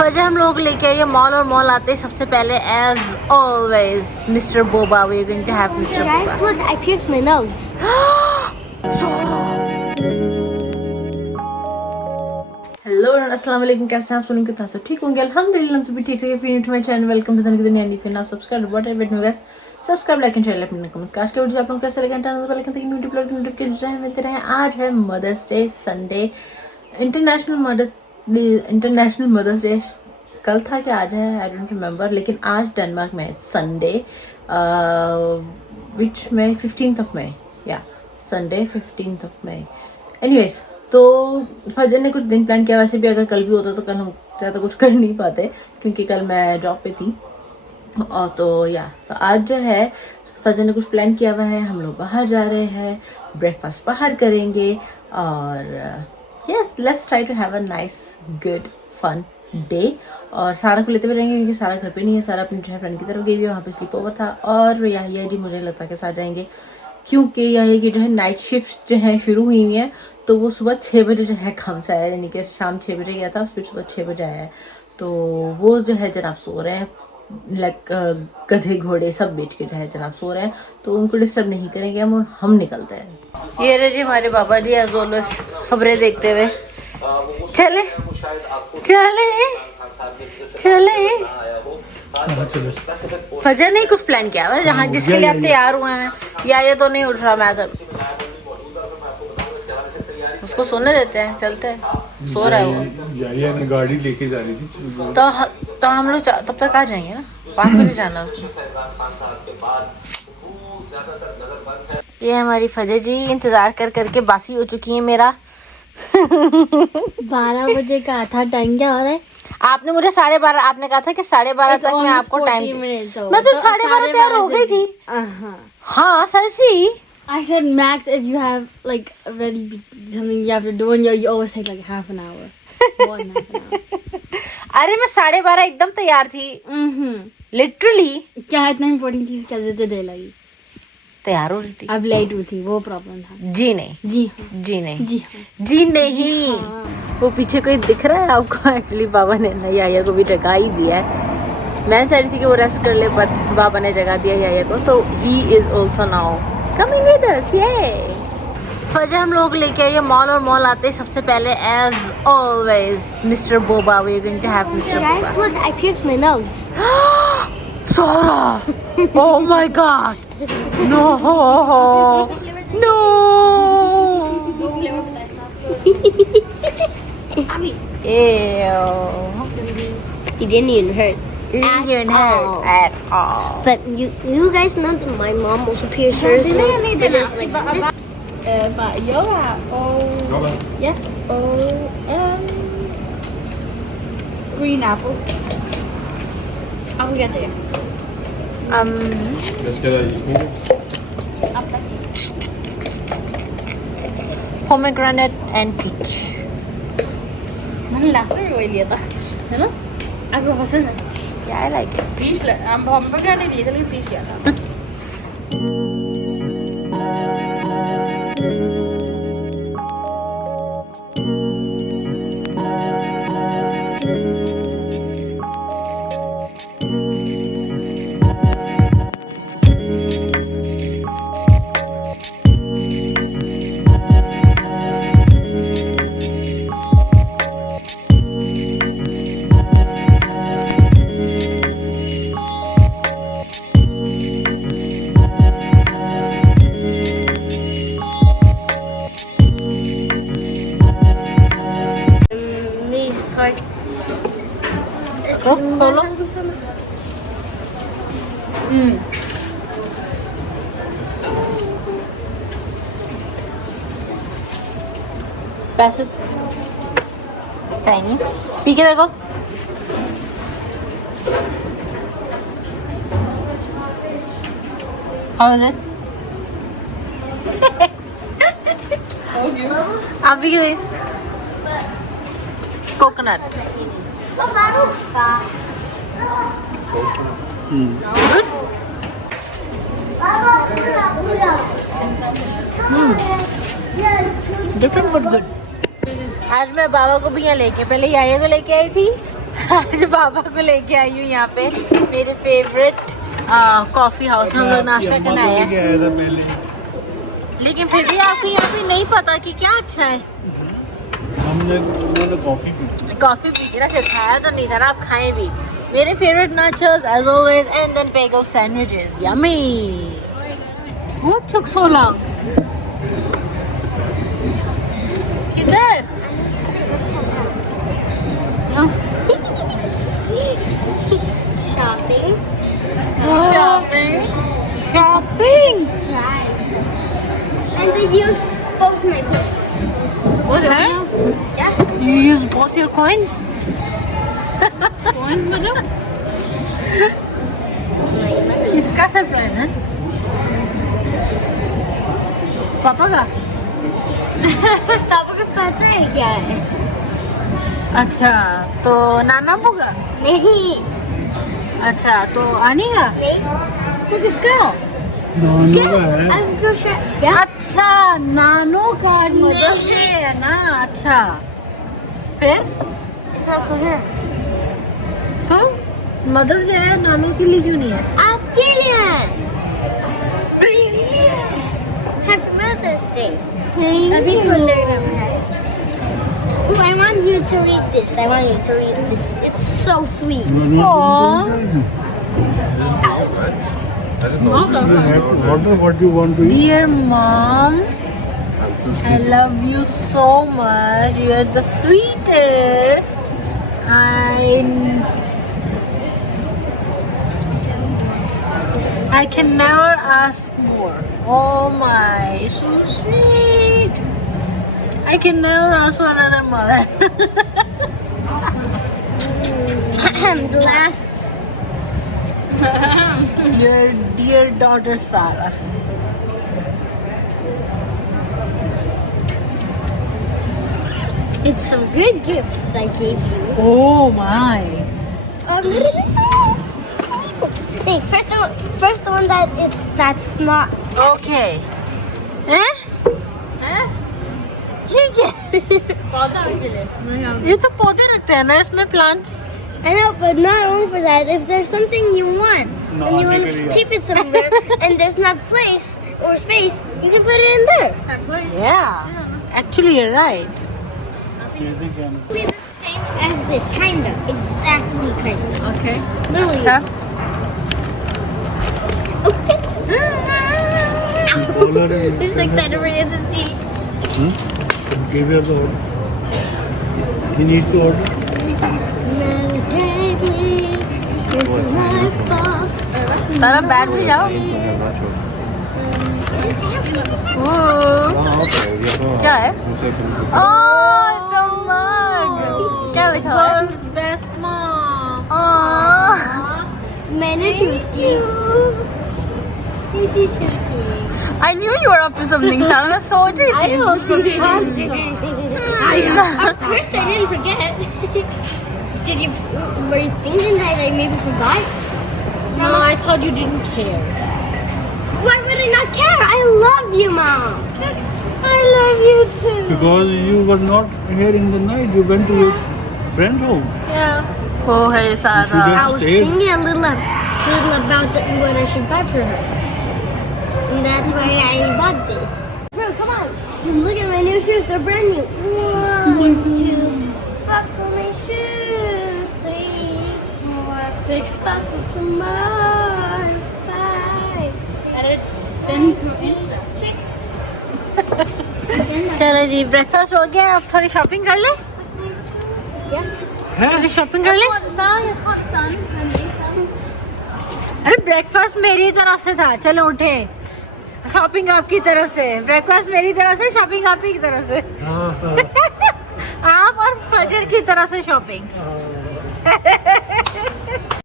फजर हम लोग लेके आए मॉल और मॉल आते सबसे पहले as always mister Boba we are going to have mister Boba. Guys, look, I pierced my nose. Hello अस्सलाम वालेकुम, कैसे हैं आप? सुन के तो सब ठीक होंगे अल्हम्दुलिल्लाह, सभी ठीक है। फिर to my channel, welcome to Dhanak Duniya. फिर ना सब्सक्राइब बट वेट में guys, subscribe like and share अपने कमेंट्स। आज का वीडियो आप लोगों को कैसा लगा टर्न पहले कहते हैं वीडियो अपलोड नोटिफिकेशन मिलते रहे। आज है Mother's Day Sunday, international Mother's Day. कल था कि आज है, आई डोंट रिमेंबर, लेकिन आज डेनमार्क में संडे विच में 15th ऑफ मई, या Sunday 15th of May. Anyways, तो फजर ने कुछ दिन प्लान किया। वैसे भी अगर कल भी होता तो कल हम ज़्यादा कुछ कर नहीं पाते क्योंकि कल मैं जॉब पे थी। और तो आज जो है फजर ने कुछ प्लान किया हुआ है। हम लोग बाहर जा रहे हैं, ब्रेकफास्ट बाहर करेंगे और yes, let's try to have a nice good fun day. और सारा को लेते हुए रहेंगे क्योंकि सारा घर पे नहीं है। सारा अपनी जो है फ्रेंड की तरफ गई हुई है, वहाँ पे स्लीप ओवर था। और यही जी मुझे लगता है कि साथ जाएंगे क्योंकि यही की जो है नाइट शिफ्ट जो है शुरू हुई हुई है। तो वो सुबह 6 बजे जो है काम से आया, यानी कि शाम 6 बजे गया था, फिर सुबह 6 बजे आया है। तो वो जो है जनाब सो रहे हैं, लाइक गधे घोड़े सब बेच के जो है जनाब सो रहे हैं, तो उनको डिस्टर्ब नहीं करेंगे हम निकलते हैं। ये रहे जी हमारे बाबा जी एज ऑलवेज खबरें देखते हुए। चले फजर नहीं कुछ प्लान किया है जहाँ जिसके लिए आप तैयार हुए हैं, या ये तो नहीं उठ रहा। मैं तो उसको सोने देते हैं, चलते हैं, सो रहा है वो। यहया ने गाड़ी लेके जा रही थी तो हम लोग तब तक आ जाएंगे ना, 5 बजे जाना उसने। ये हमारी फजर जी इंतजार कर करके बासी हो चुकी है मेरा। 12 बजे का था, टाइम क्या हो रहा है? आपने मुझे 12:30, आपने कहा था कि 12:30 तक मैं आपको टाइम। मैं तो 12:30 तैयार हो गई थी। हाँ सच्ची। I said max if you have like a very big, something you have to do and you always take like half an hour. More than half an hour. अरे मैं 12:30 एकदम तैयार थी, लिटरली। क्या इतना इम्पोर्टेंट चीज क्या देर लगी? तैयार हो रही थी। अब लेट हुई थी, वो प्रॉब्लम था। जी नहीं, जी हाँ, जी नहीं, जी हाँ, जी नहीं। वो पीछे कोई दिख रहा है आपको? एक्चुअली बाबा ने यहया को भी जगा ही दिया है। मैं चाह रही थी कि वो रेस्ट कर ले, बट बाबा ने जगा दिया यहया को, तो he is also now coming with us. ये फजर हम लोग लेके आए मॉल और मॉल आते सबसे पहले as always mister Boba we are going to have mister Boba. Guys, look, I pierced my nose. Sara! Oh my god! No! No! Ew. It didn't even hurt. It didn't hurt at all. But you guys know that my mom also pierced hers. Green apple. I'll get there. Let's get a Pomegranate and peach. मैंने last में वही लिया था, है ना? आपको पसंद है? Yeah, I like it. Piece हम pomegranate लिए थे लेकिन पीस लिया था। खोलो। पैसे थैंक्स। पी के देखो। How is it? आप भी के कोकोनट। Different but good. आज मैं बाबा को भी यहाँ लेके, पहले यहया को लेके आई थी आज बाबा को लेके आई हूँ यहाँ पे मेरे फेवरेट कॉफी हाउस में हम लोग नाश्ता करने आए हैं, लेकिन फिर भी आपको यहाँ पे नहीं पता कि क्या अच्छा है। हमने कॉफी पी। कॉफी पी के ना सिखाया तो नहीं था ना, आप खाएं भी। मेरे favourite nachos as always and then bagel sandwiches, yummy. What took so long? किधर? Shopping. Shopping. And they used both my plates. What? Yeah. You use both your coins? कौन मतलब? My money. किसका सरप्राइज है? पापा का? पापा को पता है क्या है? अच्छा, तो नाना का? नहीं. अच्छा, तो आनी का? नहीं. तो किसका? नानो का है। आपको क्या? अच्छा, नानो का मदर्स डे है ना? अच्छा, फिर It's not for her. तो मदर्स डे है, नानो के लिए क्यों नहीं है? आपके लिए. Happy Mother's Day. अभी खोल लेना है. I want you to read this. I want you to read this. It's so sweet. What do you want to eat? Dear mom, I love you so much. You are the sweetest. I can never ask more. Oh my, so sweet. I can never ask for another mother. The last. Your dear daughter Sara. It's some good gifts I gave you. Oh my. Hey, first the one that's not. Okay. Eh? ये क्या? पौधा के लिए ये तो पौधे रखते हैं ना इसमें plants. I know, but not only for that. If there's something you want and you want to keep it somewhere, and there's not place or space, you can put it in there. Yeah. Actually, you're right. Exactly the same as this, kind of, exactly kind of. Okay. Literally. अच्छा. It's like that emergency. Give her the order. He needs to order. सारा बैठ भी जाओ. क्या है? Oh, it's a mug. क्या लिखा है? World's best mom. Oh. मैंने choose की. I knew you were up to something, Sarah. मैं सोच रही थी. Of course, I didn't forget. Were you thinking that I maybe forgot? No, I thought you didn't care. Why would I not care? I love you, Mom. I love you too. Because you were not here in the night. You went to your friend's home. Yeah. Oh, hey, Sarah. I was thinking a little about what I should buy for her. And that's why I bought this. Bro, come on. Look at my new shoes. They're brand new. 1, 2, buckle my shoes. 3, 4, 6, buckle some more. 5, 6. चलो जी, breakfast हो गया. अब थोड़ी shopping कर ले. थोड़ी shopping कर ले. अरे ब्रेकफास्ट मेरी तरफ से था. चलो उठे. शॉपिंग आपकी तरफ से, ब्रेकफास्ट मेरी तरफ से, शॉपिंग आपकी तरफ से. आप और फजर की तरफ से शॉपिंग.